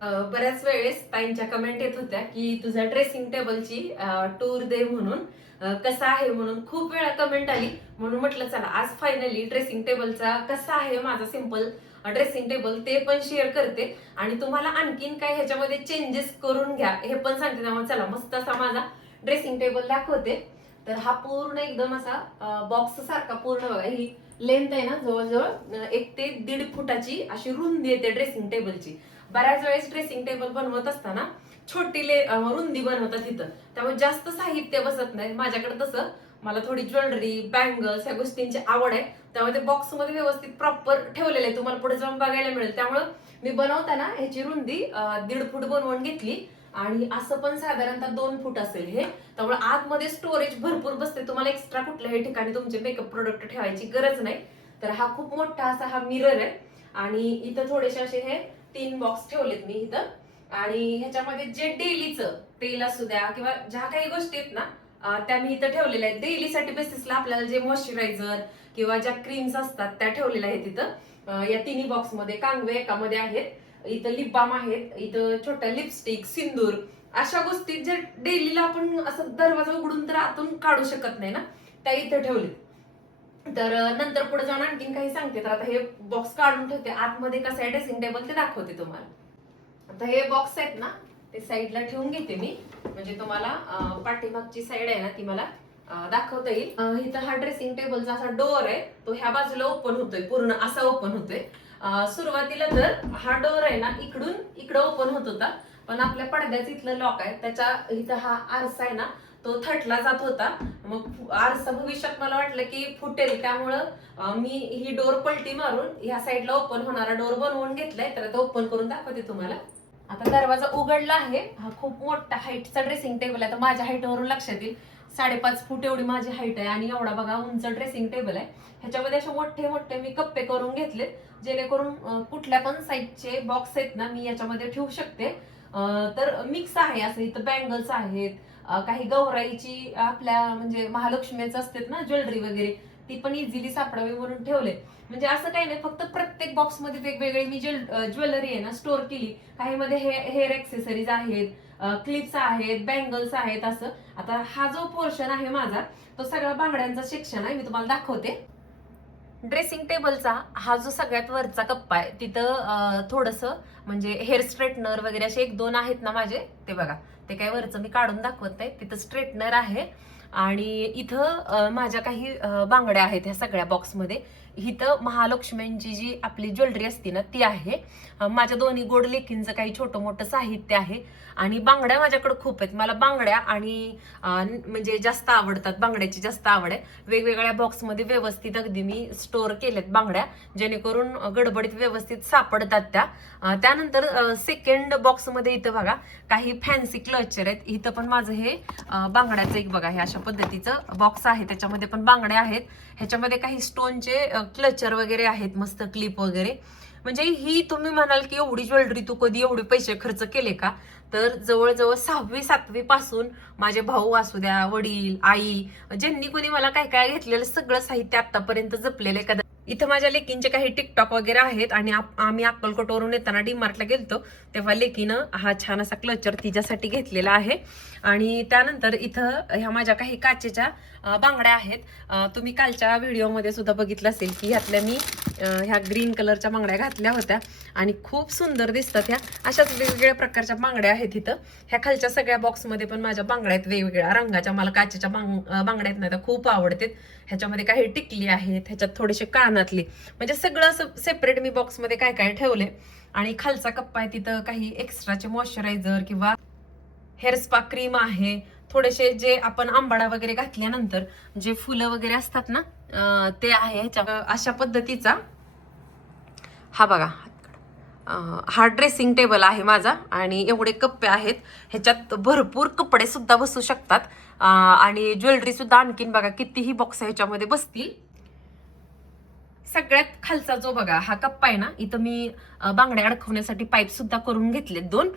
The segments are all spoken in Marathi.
बऱ्याच वेळेस ताईंच्या कमेंट येत होत्या की तुझ्या ड्रेसिंग टेबलची टूर दे म्हणून, कसा आहे म्हणून खूप वेळा कमेंट आली. म्हणून म्हटलं चला आज फायनली ड्रेसिंग टेबलचा कसा आहे माझा सिंपल ड्रेसिंग टेबल ते पण शेअर करते आणि तुम्हाला आणखीन काय ह्याच्यामध्ये चेंजेस करून घ्या हे पण सांगते. त्यामुळे चला मस्त असा माझा ड्रेसिंग टेबल दाखवते. तर हा पूर्ण एकदम असा बॉक्स सारखा पूर्ण बघा, ही लेंथ आहे ना जवळजवळ 1 ते 1.5 फुटाची अशी रुंदी येते ड्रेसिंग टेबलची. बऱ्याच वेळेस ड्रेसिंग टेबल बनवत असताना छोटी रुंदी बनवतात इथं, त्यामुळे जास्त साहित्य बसत नाही. माझ्याकडे तसं मला थोडी ज्वेलरी बँगल्स ह्या गोष्टींची आवड आहे, त्यामुळे ते बॉक्स मध्ये व्यवस्थित प्रॉपर ठेवलेले आहे, तुम्हाला पुढे जाऊन बघायला मिळेल. त्यामुळं मी बनवताना ह्याची रुंदी 1.5 फूट बनवून घेतली आणि असं पण साधारणतः 2 फूट असेल हे. त्यामुळे आतमध्ये स्टोरेज भरपूर बसते, तुम्हाला एक्स्ट्रा कुठल्याही ठिकाणी तुमचे मेकअप प्रोडक्ट ठेवायची गरज नाही. तर हा खूप मोठा असा हा मिरर आहे आणि इथं थोडेसे असे हे 3 बॉक्स ठेवलेत मी इथं. आणि ह्याच्यामध्ये जे डेलीचं तेल असू द्या किंवा ज्या काही गोष्टी आहेत ना त्या मी इथं ठेवलेल्या आहेत. डेलीसाठी बेसिसला आपल्याला जे मॉइश्चरायझर किंवा ज्या क्रीम्स असतात त्या ठेवलेल्या आहेत इथं. या तिन्ही बॉक्स मध्ये कांगवे एकामध्ये आहेत, इथं लिप बाम आहेत, इथं छोट्या लिपस्टिक सिंदूर अशा गोष्टी ज्या डेलीला आपण असं दरवाजा उघडून तर आतून काढू शकत नाही ना, त्या इथं ठेवलेत. तर नंतर पुढे जाऊन आणखीन काही सांगते. तर आता हे बॉक्स काढून ठेवते, आतमध्ये कसं आहे ड्रेसिंग टेबल ते दाखवते तुम्हाला. आता हे बॉक्स आहेत ना ते साईडला ठेवून घेते मी, म्हणजे तुम्हाला पाठीमागची साईड आहे ना ती मला दाखवता येईल. इथं हा ड्रेसिंग टेबलचा असा डोअर आहे, तो ह्या बाजूला ओपन होतोय, पूर्ण असा ओपन होतोय. सुरुवातीला तर हा डोअर आहे ना इकडून इकडं ओपन होत होता, पण आपल्या पडद्याचं इथलं लॉक आहे, त्याच्या इथं हा आरसा आहे ना तो थटला जात होता. मग आरसा भविष्यात मला वाटलं की फुटेल, त्यामुळं मी ही डोर पलटी मारून ह्या साईडला ओपन होणारा डोर बनवून घेतलाय. तर आता ओपन करून दाखवते तुम्हाला. आता दरवाजा उघडला आहे. हा खूप मोठा हाईटचा ड्रेसिंग टेबल आहे. तर माझ्या हाईटवरून लक्षात येईल 5.5 फूट एवढी माझी हाईट आहे आणि एवढा बघा उंच ड्रेसिंग टेबल आहे. ह्याच्यामध्ये असे मोठे मोठे मी कप्पे करून घेतलेत, जेणेकरून कुठल्या पण साईजचे बॉक्स आहेत ना मी याच्यामध्ये ठेवू शकते. तर मिक्स आहे असं, इथं बँगल्स आहेत, काही गौराईची आपल्या म्हणजे महालक्ष्मीचं असतात ना ज्वेलरी वगैरे, ती पण इझिली सापडावी म्हणून ठेवले. म्हणजे असं काही नाही, फक्त प्रत्येक बॉक्स मध्ये वेगवेगळी मी ज्वेलरी आहे ना स्टोअर केली. काही मध्ये हेअर एक्सेसरीज आहेत, क्लिप्स आहेत, बँगल्स आहेत असं. आता हा जो पोर्शन आहे माझा तो सगळा बांगड्यांचा सेक्शन आहे, मी तुम्हाला दाखवते. ड्रेसिंग टेबलचा हा जो सगळ्यात वरचा कप्पा आहे तिथं थोडंसं म्हणजे हेअर स्ट्रेटनर वगैरे असे 1-2 आहेत ना माझे, ते बघा. ते काय वरचं मी काढून दाखवत नाही, तिथं स्ट्रेटनर आहे. आणि इथं माझ्या काही बांगड्या आहेत ह्या सगळ्या बॉक्समध्ये. इथं महालक्ष्म्यांची जी आपली ज्वेलरी असते ना ती आहे. माझ्या दोन्ही गोड लेकींचं काही छोटं मोठं साहित्य आहे. आणि बांगड्या माझ्याकडे खूप आहेत, मला बांगड्या आणि म्हणजे जास्त आवडतात, बांगड्याची जास्त आवड आहे. वेगवेगळ्या बॉक्समध्ये व्यवस्थित अगदी मी स्टोअर केलेत बांगड्या, जेणेकरून गडबडीत व्यवस्थित सापडतात त्या. त्यानंतर सेकंड बॉक्समध्ये इथं बघा काही फॅन्सी क्लचर आहेत. इथं पण माझं हे बांगड्याचं एक बघा हे अशा पद्धतीचं बॉक्स आहे, त्याच्यामध्ये पण बांगड्या आहेत. ह्याच्यामध्ये काही स्टोनचे क्लचर वगैरे आहेत, मस्त क्लिप वगैरे. म्हणजे ही तुम्ही म्हणाल की एवढी ज्वेलरी तू कधी एवढे पैसे खर्च केले का, तर जवळजवळ 6वी-7वी पासून माझे भाऊ असू द्या, वडील, आई, ज्यांनी कोणी मला काय काय घेतलेलं सगळं साहित्य आतापर्यंत जपलेलं आहे. इथं माझ्या लेकींचे काही टिकटॉक वगैरे आहेत. आणि आम्ही अक्कलकोटवरून येताना डीमार्टला गेलतो तेव्हा लेकीनं हा छान असा क्लचर तिच्यासाठी घेतलेला आहे. आणि त्यानंतर इथं ह्या माझ्या काही काचेच्या बांगड्या आहेत. तुम्ही कालच्या व्हिडिओमध्ये सुद्धा बघितलं असेल की ह्यातल्या मी ह्या ग्रीन कलरच्या बांगड्या घातल्या होत्या आणि खूप सुंदर दिसतात. ह्या अशाच वेगवेगळ्या प्रकारच्या बांगड्या आहेत इथं. ह्या खालच्या सगळ्या बॉक्समध्ये पण माझ्या बांगड्या आहेत वेगवेगळ्या रंगाच्या. मला काचेच्या बांगड्या आहेत ना त्या खूप आवडतात. ह्याच्यामध्ये काही टिकली आहेत, ह्याच्यात थोडेसे कानातले, म्हणजे सगळं असं सेपरेट मी बॉक्समध्ये काय काय ठेवले. आणि खालचा कप्पा आहे तिथं काही एक्स्ट्राचे मॉइश्चरायझर किंवा हेअर स्पा क्रीम आहे. थोडेसे जे आपण आंबाडा वगैरे घातल्यानंतर जे फुलं वगैरे असतात ना ते आहे. ह्याच्या अशा पद्धतीचा हा बघा हा ड्रेसिंग टेबल आहे माझा. आणि एवढे कप्पे आहेत, ह्याच्यात भरपूर कपडे सुद्धा बसू शकतात. आणि ज्वेलरी सुद्धा आणखीन बघा कितीही बॉक्स ह्याच्यामध्ये बसतील. सगळ्यात खालचा जो बघा हा कप्पा आहे ना, इथं मी बांगड्या अडकवण्यासाठी पाईप सुद्धा करून घेतलेत 2.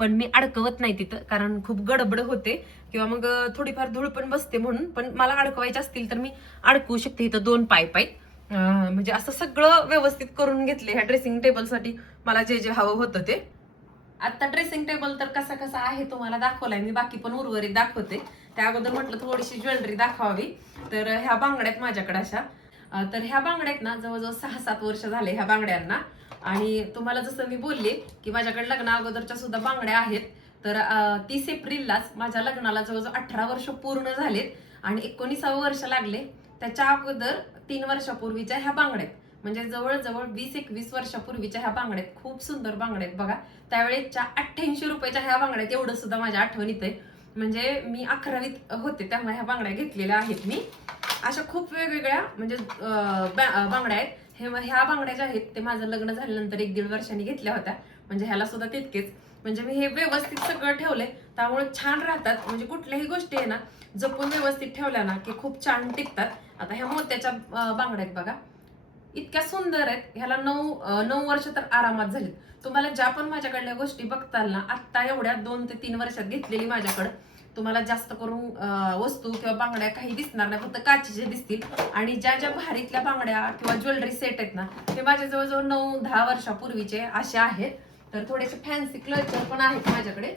पण मी अडकवत नाही तिथं, कारण खूप गडबड होते किंवा मग थोडीफार धूळ पण बसते म्हणून. पण मला अडकवायचे असतील तर मी अडकवू शकते. इथं 2 पाईप आहेत. म्हणजे असं सगळं व्यवस्थित करून घेतले ह्या ड्रेसिंग टेबलसाठी मला जे जे हवं होतं ते. आता ड्रेसिंग टेबल तर कसा कसा आहे तुम्हाला दाखवलाय मी, बाकी पण उर्वरित दाखवते. त्या अगोदर म्हटलं थोडीशी ज्वेलरी दाखवावी. तर ह्या बांगड्यात माझ्याकडे अशा, तर ह्या बांगड्यात ना जवळजवळ 6-7 वर्ष झाले ह्या बांगड्यांना. आणि तुम्हाला जसं मी बोलले की माझ्याकडे लग्ना अगोदरच्या सुद्धा बांगड्या आहेत. तर 30 एप्रिललाच माझ्या लग्नाला जवळजवळ 18 वर्ष पूर्ण झालेत आणि 19वे वर्ष लागले. त्याच्या अगोदर 3 वर्षापूर्वीच्या ह्या बांगड्यात, म्हणजे जवळजवळ 20-21 वर्षापूर्वीच्या ह्या बांगड्यात. खूप सुंदर बांगड्यात बघा. त्यावेळेच्या 88 रुपयाच्या ह्या बांगड्यात, एवढं सुद्धा माझ्या आठवणीत आहे. म्हणजे मी 11वीत होते तेव्हा ह्या बांगड्या घेतलेल्या आहेत मी. अशा खूप वेगवेगळ्या म्हणजे बांगड्या आहेत. ह्या बांगड्या ज्या आहेत ते माझं लग्न झाल्यानंतर 1-1.5 वर्षांनी घेतल्या होत्या. म्हणजे ह्याला सुद्धा तितकेच. म्हणजे मी हे व्यवस्थित सगळं ठेवलंय, त्यामुळे छान राहतात. म्हणजे कुठल्याही गोष्टी आहे ना जपून व्यवस्थित ठेवल्या ना की खूप छान टिकतात. आता ह्या मोत्याच्या बांगड्या आहेत बघा, इतक्या सुंदर आहेत. ह्याला 9 वर्ष तर आरामात झालीत. तुम्हाला ज्या पण माझ्याकडल्या गोष्टी बघताल ना, आत्ता एवढ्या 2 ते 3 वर्षात घेतलेली माझ्याकडं, तुम्हाला जास्त करून वस्तू किंवा बांगड्या काही दिसणार नाही, फक्त काचेचे दिसतील. आणि ज्या ज्या भारीतल्या बांगड्या किंवा ज्वेलरी सेट आहेत ना, ते माझ्या जवळजवळ 9-10 वर्षापूर्वीचे असे आहेत. तर थोडेसे फॅन्सी क्लचर पण आहेत माझ्याकडे.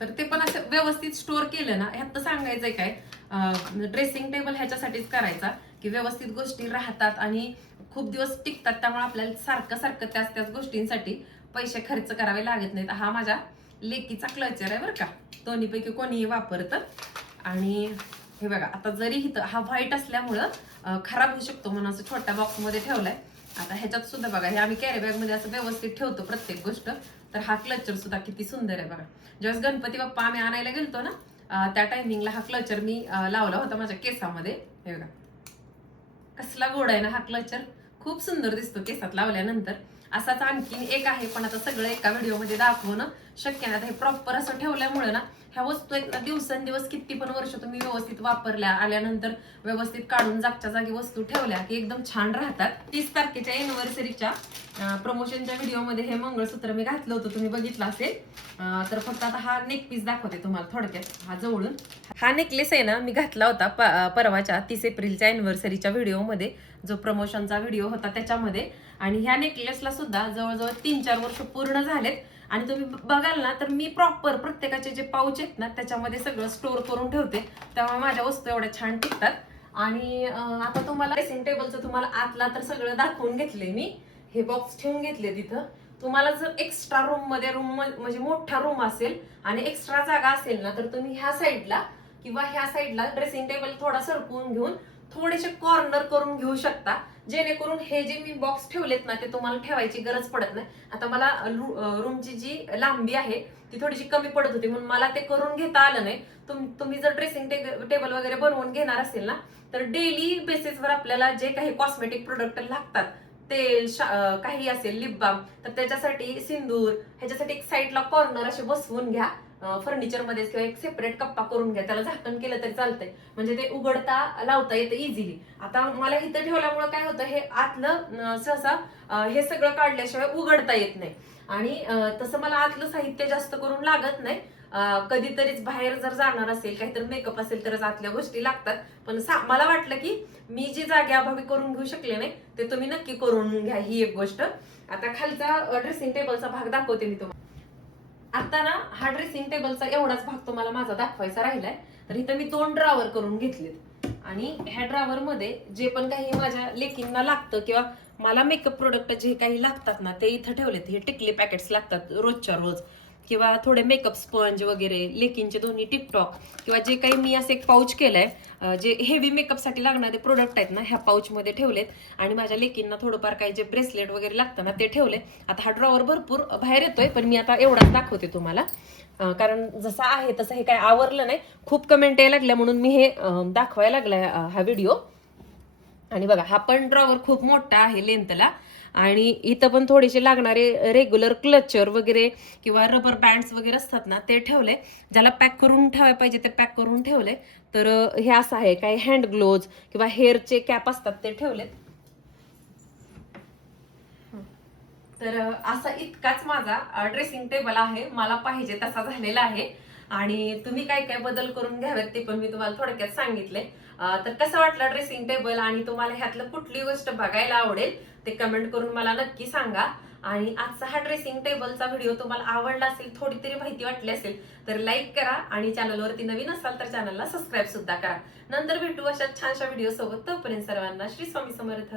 तर ते पण असं व्यवस्थित स्टोअर केलं ना, ह्यात तर सांगायचंय काय, ड्रेसिंग टेबल ह्याच्यासाठीच करायचा की व्यवस्थित गोष्टी राहतात आणि खूप दिवस टिकतात. त्यामुळे आपल्याला सारखं सारखं त्याच त्याच गोष्टींसाठी पैसे खर्च करावे लागत नाहीत. हा माझ्या लेकीचा क्लचर आहे बरं का, दोन्हीपैकी कोणीही वापरतं. आणि हे बघा, आता जरी इथं हा व्हाईट असल्यामुळं खराब होऊ शकतो म्हणून असं छोट्या बॉक्समध्ये ठेवलाय. आता ह्याच्यात सुद्धा बघा, हे आम्ही कॅरी बॅग मध्ये असं व्यवस्थित ठेवतो प्रत्येक गोष्ट. तर हा क्लचर सुद्धा किती सुंदर आहे बघा. ज्यावेळेस गणपती बाप्पा आम्ही आणायला गेलतो ना, त्या टायमिंगला हा क्लचर मी लावला होता माझ्या केसामध्ये. हे बघा कसला गोड आहे ना हा क्लचर, खूप सुंदर दिसतो केसात लावल्यानंतर. असाच आणखीन एक आहे, पण आता सगळं एका व्हिडिओमध्ये दाखवणं शक्य नाही. आता हे प्रॉपर असं ठेवल्यामुळे ना ह्या वस्तू आहेत ना दिवसेंदिवस किती पण वर्ष तुम्ही व्यवस्थित वापरल्या, आल्यानंतर व्यवस्थित काढून जागच्या जागी वस्तू ठेवल्या की एकदम छान राहतात. 30 तारखेच्या एनिव्हर्सरीच्या प्रमोशनच्या व्हिडिओमध्ये हे मंगळसूत्र मी घातलं होतं, तुम्ही बघितलं असेल. तर फक्त आता हा नेक पीस दाखवते तुम्हाला थोडक्यात. हा जवळून हा नेकलेस आहे ना, मी घातला होता परवाच्या 30 एप्रिलच्या एनिव्हर्सरीच्या व्हिडिओमध्ये, जो प्रमोशनचा व्हिडिओ होता त्याच्यामध्ये. आणि ह्या नेकलेसला सुद्धा जवळजवळ 3-4 वर्ष पूर्ण झालेत. आणि तुम्ही बघाल ना तर मी प्रॉपर प्रत्येकाचे जे पाऊच आहेत ना त्याच्यामध्ये सगळं स्टोअर करून ठेवते, त्यामुळे माझ्या वस्तू एवढ्या छान टिकतात. आणि आता तुम्हाला ड्रेसिंग टेबलचं तुम्हाला आतला तर सगळं दाखवून घेतले मी. हे बॉक्स ठेवून घेतले तिथं. तुम्हाला जर एक्स्ट्रा रूम म्हणजे मोठा रूम असेल आणि एक्स्ट्रा जागा असेल ना, तर तुम्ही ह्या साईडला किंवा ह्या साईडला ड्रेसिंग टेबल थोडा सरकवून घेऊन थोडेसे कॉर्नर करून घेऊ शकता, जेणेकरून हे जे मी बॉक्स ठेवलेत ना ते तुम्हाला ठेवायची गरज पडत नाही. आता मला रूमची जी लांबी आहे ती थोडीशी कमी पडत होती, म्हणून मला ते करून घेता आलं नाही. तुम्ही जर ड्रेसिंग टेबल वगैरे बनवून घेणार असेल ना, तर डेली बेसिसवर आपल्याला जे काही कॉस्मेटिक प्रोडक्ट लागतात, तेल काही असेल, लिप बाम, तर त्याच्यासाठी सिंदूर, ह्याच्यासाठी एक साईडला कॉर्नर असे बसवून घ्या फर्निचर मध्ये, किंवा एक सेपरेट कप्पा करून घ्या. त्याला झाकण केलं तरी चालतंय, म्हणजे ते उघडता लावता येतं इझिली. आता मला इथं ठेवल्यामुळे काय होतं, हे आतलं सहसा हे सगळं काढल्याशिवाय उघडता येत नाही. आणि तसं मला आतलं साहित्य जास्त करून लागत नाही. कधीतरीच बाहेर जर जाणार असेल, काहीतरी मेकअप असेल तरच आतल्या गोष्टी लागतात. पण मला वाटलं की मी जी जागेअभावी करून घेऊ शकले नाही ते तुम्ही नक्की करून घ्या, ही एक गोष्ट. आता खालचा ड्रेसिंग टेबलचा भाग दाखवते मी तुम्हाला. आता ना हा ड्रेसिंग टेबलचा एवढाच भाग तुम्हाला माझा दाखवायचा राहिलाय. तर इथं मी 2 ड्रॉवर करून घेतलेत आणि ह्या ड्रॉवर मध्ये जे पण काही माझ्या लेकींना लागतं किंवा मला मेकअप प्रोडक्ट जे काही लागतात ना ते इथं ठेवलेत. हे टिकली पॅकेट्स लागतात रोजच्या रोज, किंवा थोडे मेकअप स्पंज वगैरे, लेकिनचे दोन्ही टिकटॉक, किंवा जे काही मी असं एक पाऊच केलंय, जे हेवी मेकअपसाठी लागणारे प्रोडक्ट आहेत ना ह्या पाऊचमध्ये ठेवलेत. आणि माझ्या लेकींना थोडंफार काही जे ब्रेसलेट वगैरे लागतं ना ते ठेवले. आता हा ड्रॉवर भरपूर बाहेर येतोय, पण मी आता एवढाच दाखवते तुम्हाला, कारण जसं आहे तसं हे काय आवरलं नाही. खूप कमेंट यायला लागल्या म्हणून मी हे दाखवायला लागलाय हा व्हिडिओ. आणि बघा हा पण ड्रॉवर खूप मोठा आहे लेंथला. आणि इथं पण थोडेसे लागणारे रेग्युलर क्लचर वगैरे किंवा रबर बँड्स वगैरे असतात ना ते ठेवले. ज्याला पॅक करून ठेवायला पाहिजे ते पॅक करून ठेवले. तर हे असं आहे, काही हँड ग्लोव्ज किंवा हेअरचे कॅप असतात ते ठेवलेत. तर असा इतकाच माझा ड्रेसिंग टेबल आहे, मला पाहिजे तसा झालेला आहे. आणि तुम्ही काय काय बदल करून घ्यावेत ते पण मी तुम्हाला थोडक्यात सांगितले. तर कसा वाटला ड्रेसिंग टेबल आणि तुम्हाला ह्यातलं कुठली गोष्ट बघायला आवडेल ते कमेंट करून मला नक्की सांगा. आणि आजचा हा ड्रेसिंग टेबलचा व्हिडिओ तुम्हाला आवडला असेल, थोडी तरी माहिती वाटली असेल तर लाईक करा आणि चॅनलवरती नवीन असाल तर चॅनलला सबस्क्राईब सुद्धा करा. नंतर भेटू अशा छानशा व्हिडिओ सोबत. तोपर्यंत सर्वांना श्री स्वामी समर्थ.